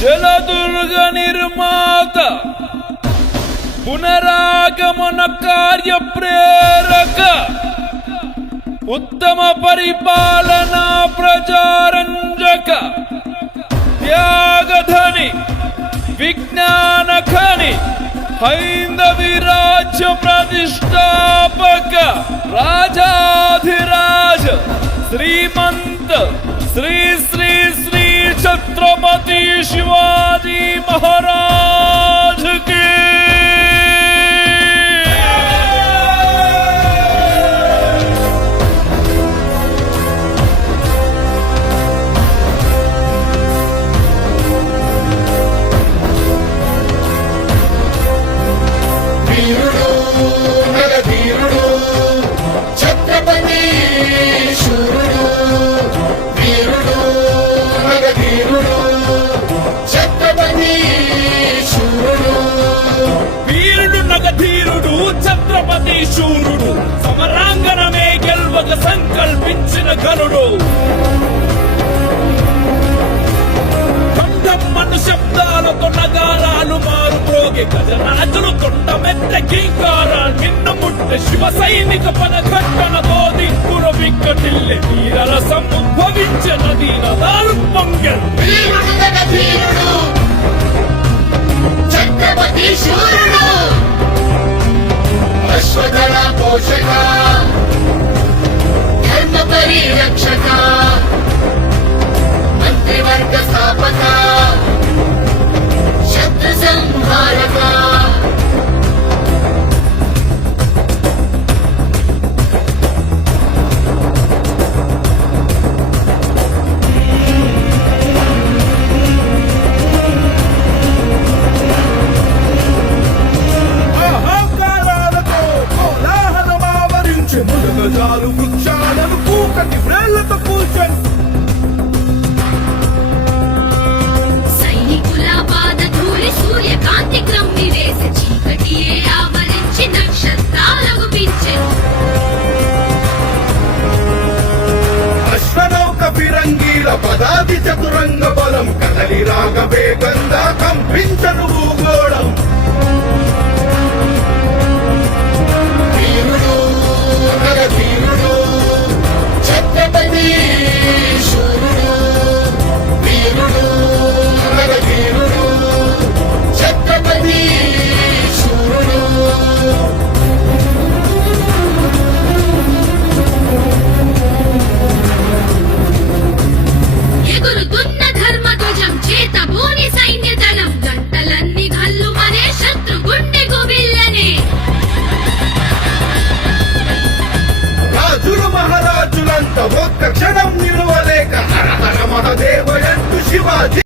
జలదుర్గ నిర్మాత పునరాగమన కార్య ప్రేరక ఉత్తమ పరిపాలనా ప్రజారంజక త్యాగధని విజ్ఞాన ఖని హైందవి రాజ్య ప్రతిష్టాపక రాజాధిరాజ శ్రీమంత శ్రీ శ్రీ శ్రీ ఛత్రపతి శివాజీ మహారాజ్ కి ఛత్రపతి శూరుడు సమరాంగణమే గెల్వక సంకల్పించిన గనుడు కంఠమ్మను శబ్దాలతో నగారాలు మారు ప్రోగే గజరాజులు తొండమెత్త కింకారాలు నిన్ను ముట్టె శివ సైనిక పనఘట్టనతో దిక్కున విక్కటిల్లె వీరరసం ఉద్భవించిన దీనదారు పొంగెను ఛత్రపతి శూరుడు అశ్వదళ పోషక ధర్మ పరిరక్షక మంత్రివర్గ స్థాపక శత్రు సంహారక మృగజాలు వృక్షాలను కూకటి వ్రేళ్లతో కూల్చను సైనికుల పాద ధూళి సూర్యకాంతి క్రమ్మివేసి చీకటియే ఆవరించి నక్షత్రాలకు పించెను అశ్వనౌక ఫిరంగీల పదాది చతురంగ బలం కదలి రాగ వేగంగా కంపించను